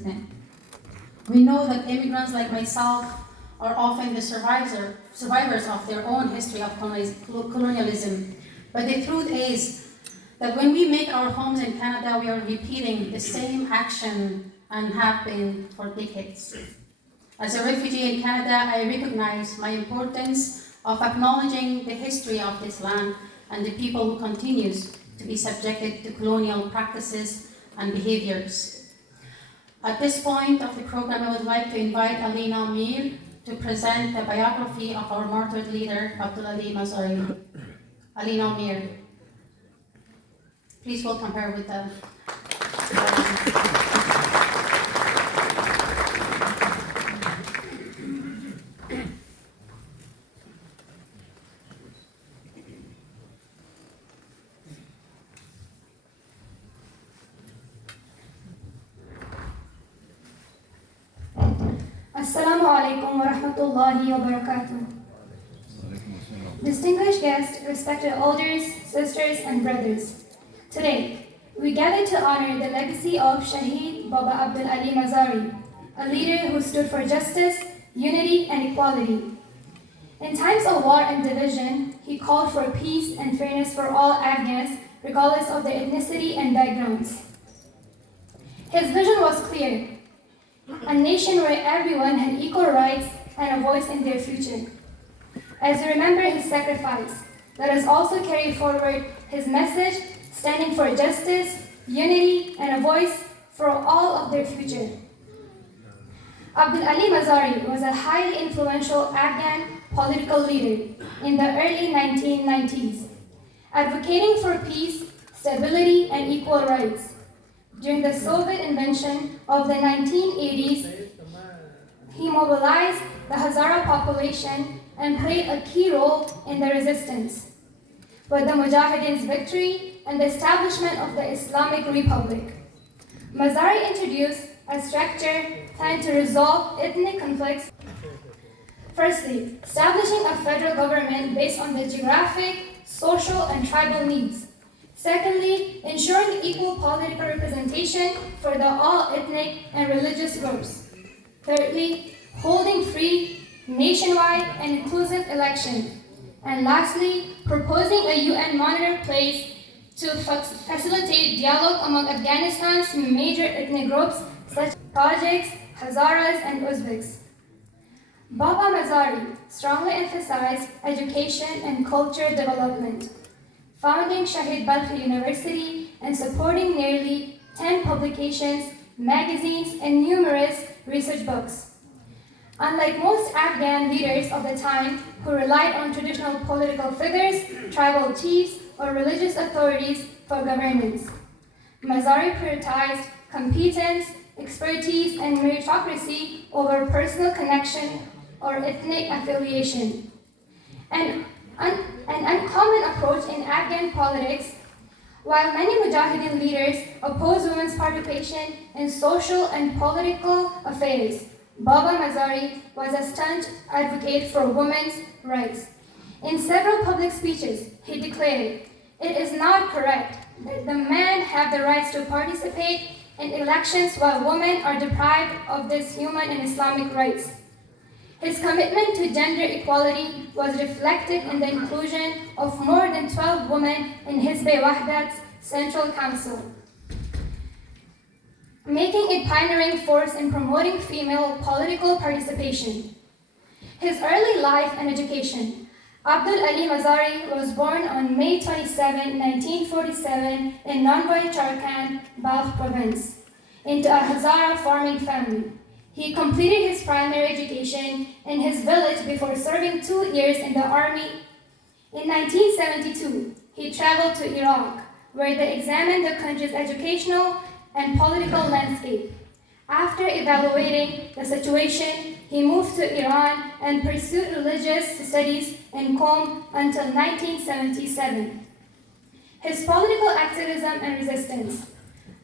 president. We know that immigrants like myself are often the survivors of their own history of colonialism. But the truth is that when we make our homes in Canada, we are repeating the same action and have been for decades. As a refugee in Canada, I recognize my importance of acknowledging the history of this land and the people who continues to be subjected to colonial practices and behaviors. At this point of the program, I would like to invite Alina Mir to present the biography of our martyred leader, Abdul-Ali Mazari. Alina Mir. Please welcome her with the... Assalamu alaikum wa rahmatullahi wa barakatuh. Distinguished guests, respected elders, sisters, and brothers. Today, we gather to honor the legacy of Shaheed Baba Abdul-Ali Mazari, a leader who stood for justice, unity, and equality. In times of war and division, he called for peace and fairness for all Afghans, regardless of their ethnicity and backgrounds. His vision was clear: a nation where everyone had equal rights and a voice in their future. As we remember his sacrifice, let us also carry forward his message, standing for justice, unity, and a voice for all of their future. Abdul-Ali Mazari was a highly influential Afghan political leader in the early 1990s, advocating for peace, stability, and equal rights. During the Soviet invasion of the 1980s, he mobilized the Hazara population and played a key role in the resistance. With the Mujahideen's victory and the establishment of the Islamic Republic, Mazari introduced a structure planned to resolve ethnic conflicts. Firstly, establishing a federal government based on the geographic, social, and tribal needs. Secondly, ensuring equal political representation for the all ethnic and religious groups. Thirdly, holding free, nationwide, and inclusive elections. And lastly, proposing a UN monitor place to facilitate dialogue among Afghanistan's major ethnic groups such as Tajiks, Hazaras, and Uzbeks. Baba Mazari strongly emphasized education and culture development, founding Shahid Balkhi University and supporting nearly 10 publications, magazines, and numerous research books. Unlike most Afghan leaders of the time who relied on traditional political figures, tribal chiefs, or religious authorities for governance, Mazari prioritized competence, expertise, and meritocracy over personal connection or ethnic affiliation. An uncommon approach in Afghan politics. While many Mujahideen leaders opposed women's participation in social and political affairs, Baba Mazari was a staunch advocate for women's rights. In several public speeches, he declared, "It is not correct that the men have the rights to participate in elections while women are deprived of these human and Islamic rights." His commitment to gender equality was reflected in the inclusion of more than 12 women in Hizb-e Wahdat's Central Council, making it a pioneering force in promoting female political participation. His early life and education. Abdul-Ali Mazari was born on May 27, 1947 in Nanbay Charkand, Balkh province, into a Hazara farming family. He completed his primary education in his village before serving 2 years in the army. In 1972, he traveled to Iraq, where they examined the country's educational and political landscape. After evaluating the situation, he moved to Iran and pursued religious studies in Qom until 1977. His political activism and resistance.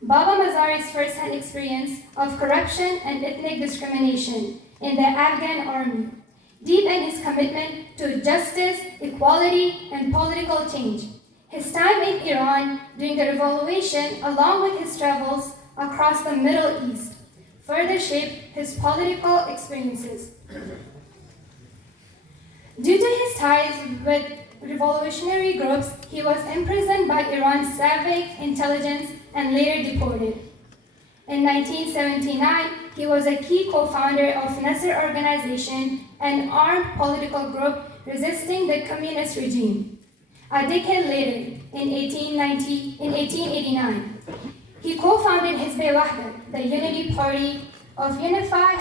Baba Mazari's first-hand experience of corruption and ethnic discrimination in the Afghan army deepened his commitment to justice, equality, and political change. His time in Iran during the revolution, along with his travels across the Middle East, further shape his political experiences. Due to his ties with revolutionary groups, he was imprisoned by Iran's Soviet intelligence and later deported. In 1979, he was a key co-founder of Nasser Organization, an armed political group resisting the communist regime. A decade later, in 1889, he co-founded Hizb-e Wahda, the unity party of Unify